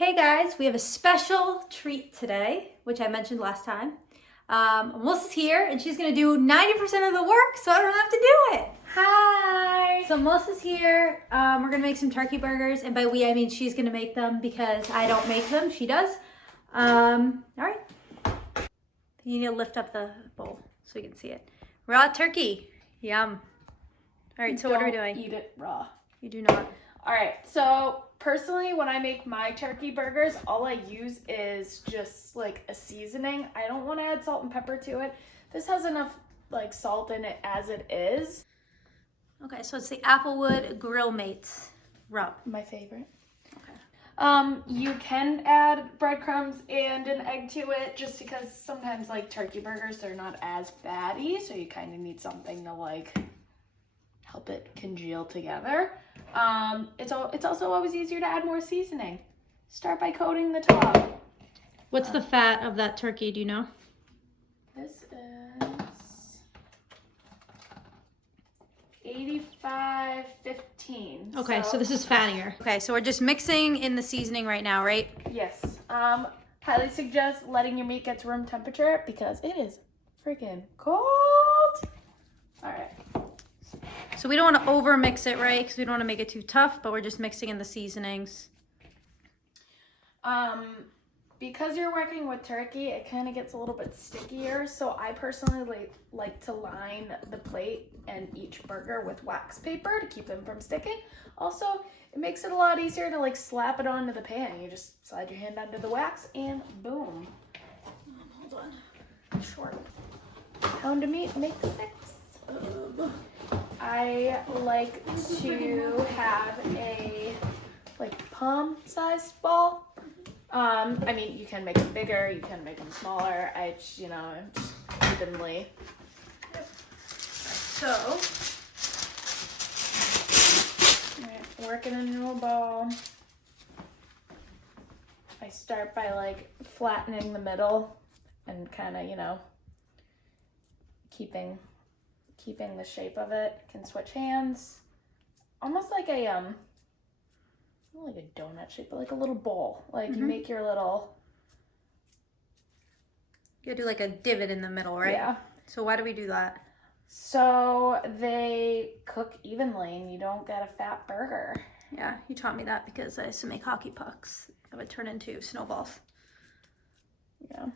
Hey guys, we have a special treat today, which I mentioned last time. Melissa's here and she's gonna do 90% of the work so I don't have to do it. Hi! So Melissa's here, we're gonna make some turkey burgers, and by we I mean she's gonna make them because I don't make them, she does. All right. You need to lift up the bowl so you can see it. Raw turkey, yum. All right, so what are we doing? Eat it raw. You do not. All right, so personally, when I make my turkey burgers, all I use is just like a seasoning. I don't want to add salt and pepper to it. This has enough like salt in it as it is. Okay, so it's the Applewood Grill Mates Rub. My favorite. Okay. You can add breadcrumbs and an egg to it just because sometimes like turkey burgers, they're not as fatty, so you kind of need something to like help it congeal together. It's also always easier to add more seasoning. Start by coating the top. What's the fat of that turkey, do you know? This is 85-15. Okay, so this is fattier. Okay, so we're just mixing in the seasoning right now, right? Yes. Highly suggest letting your meat get to room temperature because it is freaking cold. All right. So we don't want to over mix it, right? Because we don't want to make it too tough, but we're just mixing in the seasonings. Because you're working with turkey, it kind of gets a little bit stickier. So I personally like to line the plate and each burger with wax paper to keep them from sticking. Also, it makes it a lot easier to like slap it onto the pan. You just slide your hand under the wax and boom. Hold on. Short. Pound of meat, make the six. I like to have a like palm-sized ball. I mean, you can make them bigger, you can make them smaller. I just, evenly. Yep. So, working into a ball. I start by like flattening the middle and kind of, keeping the shape of it. Can switch hands. Almost like a not like a donut shape, but like a little bowl. Like you make your little. you do like a divot in the middle, right? Yeah. So why do we do that? So they cook evenly and you don't get a fat burger. Yeah, you taught me that because I used to make hockey pucks that would turn into snowballs. Yeah.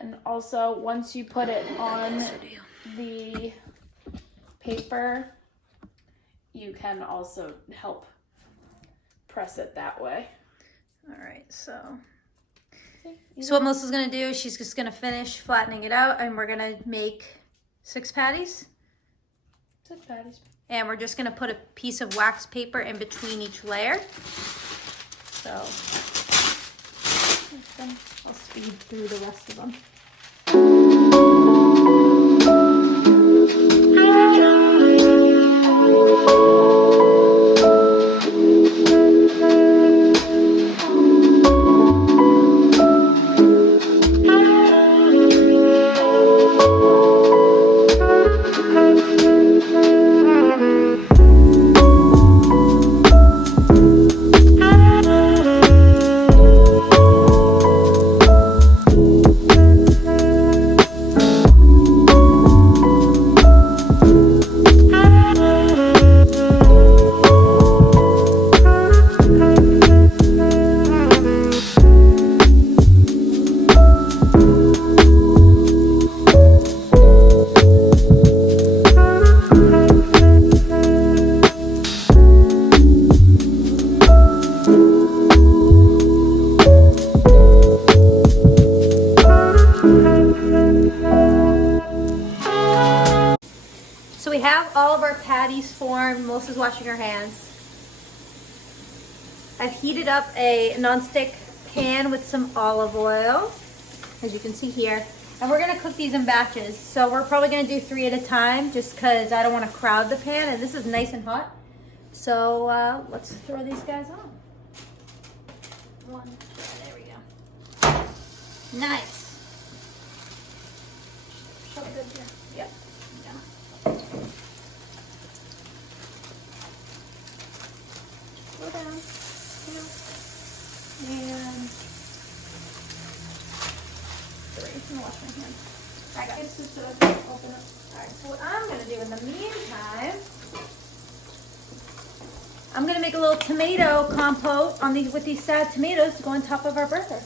And also once you put it on the paper, you can also help press it that way. All right, so what Melissa's gonna do is she's just gonna finish flattening it out, and we're gonna make 6 patties. 6 patties. And we're just gonna put a piece of wax paper in between each layer. So I'll speed through the rest of them. So we have all of our patties formed. Melissa's washing her hands. I've heated up a nonstick pan with some olive oil, as you can see here. And we're gonna cook these in batches. So we're probably gonna do 3 at a time just because I don't wanna crowd the pan, and this is nice and hot. So let's throw these guys on. 1, there we go. Nice. Yep. Yeah. Slow down. Yeah. And 3. I'm gonna wash my hands. I got this so I can open up. Alright, so what I'm gonna do in the meantime, I'm gonna make a little tomato compote on these with these sad tomatoes to go on top of our burger.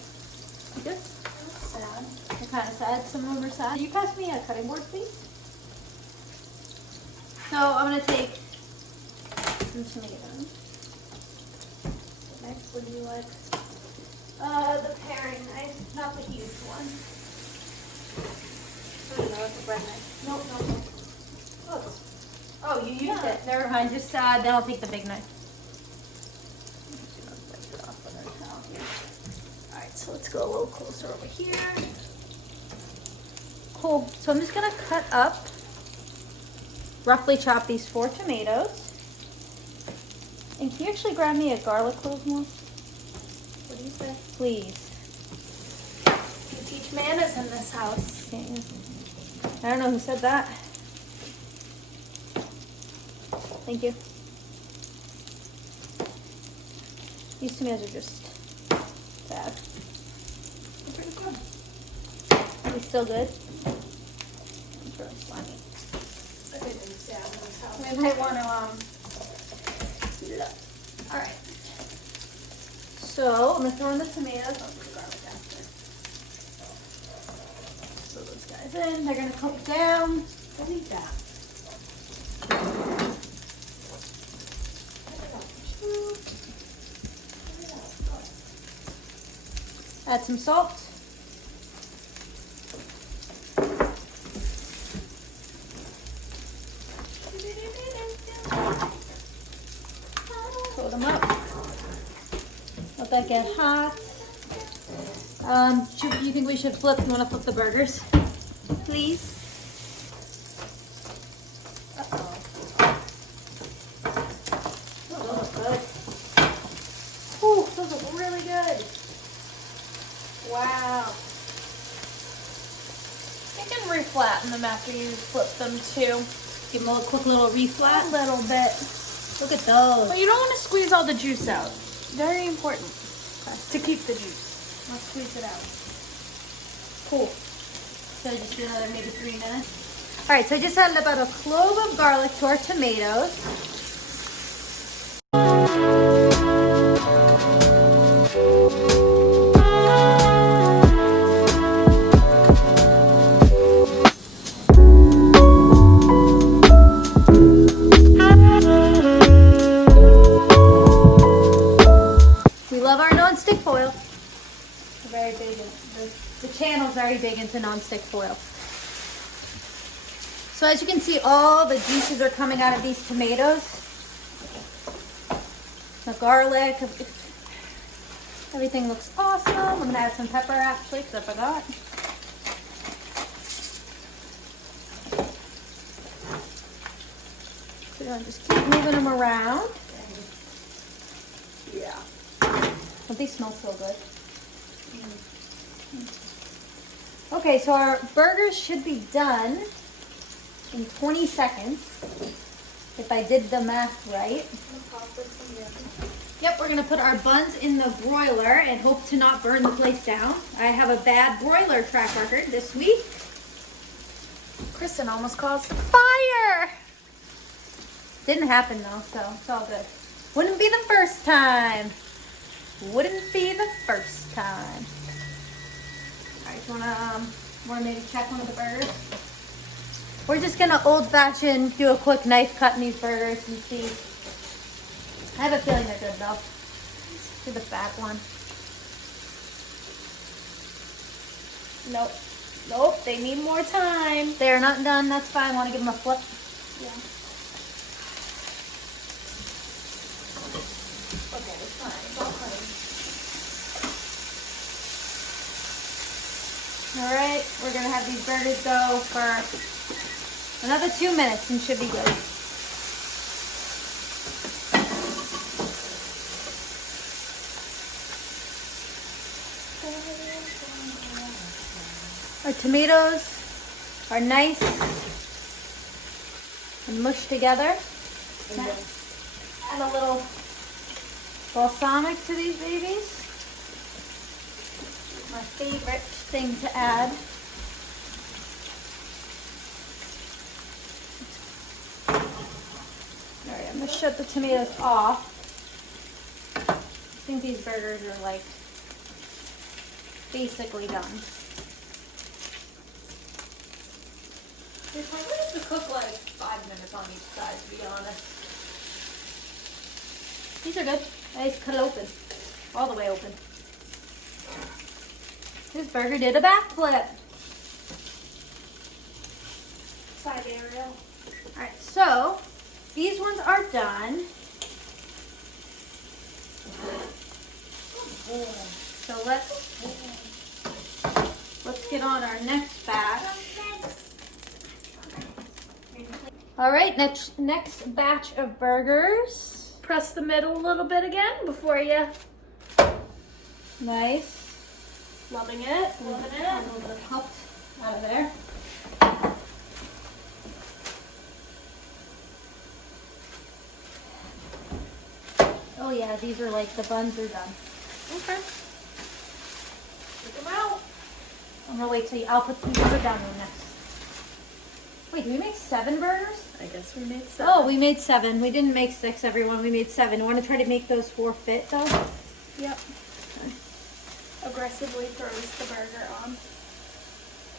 You good? Sad. They're kind of sad. Some of them are sad. Can you pass me a cutting board, please? So I'm gonna take some tomatoes. Next, what do you like? The paring knife, not the huge one. No, it's a bread knife. Nope. Oh, you used it. Never mind. Just then I'll take the big knife. All right, so let's go a little closer over here. Cool. So I'm just gonna cut up, roughly chop these 4 tomatoes. And can you actually grab me a garlic clove more? What do you say? Please. You teach manners in this house. Okay. I don't know who said that. Thank you. These tomatoes are just sad. They're pretty good. Are they still good? It's really slimy. Everything's sad in this house. We might want to look. All right. So I'm gonna throw in the tomatoes. I'll put the garlic after. Throw those guys in. They're gonna cook down. Don't eat that. Add some salt. Throw them up. Let that get hot. You think we should flip? You want to flip the burgers, please? Uh-oh. Oh, those look good. Ooh, those look really good. Wow. You can reflatten them after you flip them too. Give them a quick little reflat. A little bit. Look at those. But you don't want to squeeze all the juice out. Very important to keep the juice. Not squeeze it out. Cool. So just do another maybe 3 minutes. All right, so I just added about a clove of garlic to our tomatoes. We love our non-stick foil. We're very big. The channel's very big into non-stick foil. So as you can see, all the juices are coming out of these tomatoes. The garlic. Everything looks awesome. I'm gonna add some pepper actually, because I forgot. So we're gonna just keep moving them around. Yeah. Don't they smell so good? Okay, so our burgers should be done in 20 seconds, if I did the math right. Yep, we're gonna put our buns in the broiler and hope to not burn the place down. I have a bad broiler track record this week. Kristen almost caused fire. Didn't happen though, so it's all good. Wouldn't be the first time. Wouldn't be the first time. All right, you wanna maybe check one of the burgers? We're just gonna old-fashioned do a quick knife cut in these burgers and see. I have a feeling they're good though. Do the fat one. Nope. Nope, they need more time. They're not done, that's fine. Want to give them a flip? Yeah. Okay, it's fine. It's all fine. All right, we're gonna have these burgers go for another 2 minutes and should be good. Our tomatoes are nice and mushed together. Add a little balsamic to these babies. favorite thing to add. All right, I'm gonna shut the tomatoes off. I think these burgers are like basically done. They probably have to cook like 5 minutes on each side, to be honest. These are good. I just cut it open, all the way open. This burger did a backflip. Side aerial. All right, so these ones are done. So let's get on our next batch. All right, next batch of burgers. Press the middle a little bit again before you. Nice. Loving it. Loving A it. little bit helped out of there. Oh yeah, these are like the buns are done. Okay. Take them out. I'm gonna wait till I'll put the burger down there next. Wait, did we make 7 burgers? I guess we made 7. Oh, we made 7. We didn't make 6, everyone. We made 7. Want to try to make those 4 fit though? Yep. Aggressively throws the burger on.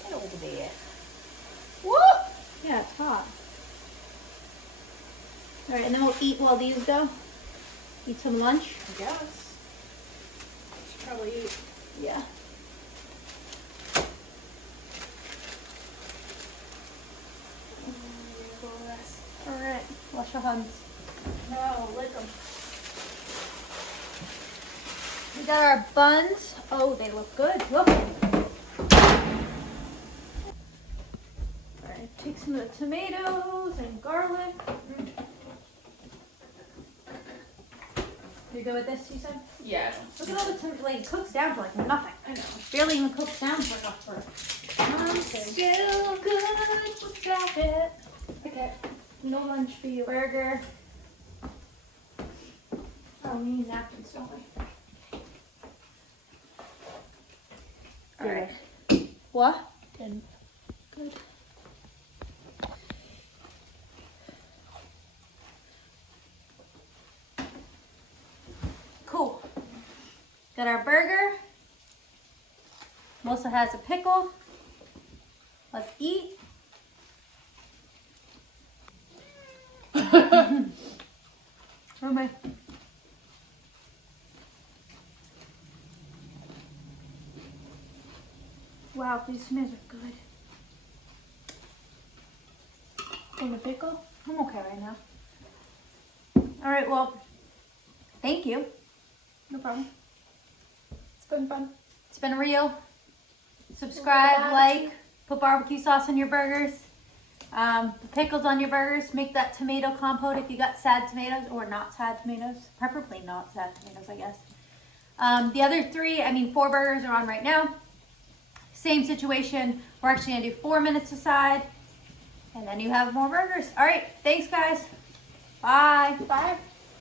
Get over there. Whoop! Yeah, it's hot. All right, and then we'll eat while these go. Eat some lunch. I guess. Should probably eat. Yeah. All right, wash your hands. No, lick them. We got our buns. Oh, they look good. Look. All right, take some of the tomatoes and garlic. You good with this, you said? Yeah. Look at all the tomatoes. Like, it cooks down to like nothing. I know. Barely even cooks down for I'm still good without it. Okay, no lunch for you. Burger. Oh, we need napkins, don't we? All right. What? 10. Good. Cool. Got our burger. Melissa has a pickle. Let's eat. Where am I? Wow, these tomatoes are good. In the pickle? I'm okay right now. All right, well, thank you. No problem. It's been fun. It's been real. Subscribe, like, put barbecue sauce on your burgers. The pickles on your burgers. Make that tomato compote if you got sad tomatoes or not sad tomatoes. Preferably not sad tomatoes, I guess. The other 4 burgers are on right now. Same situation. We're actually going to do 4 minutes aside. And then you have more burgers. All right. Thanks, guys. Bye. Bye.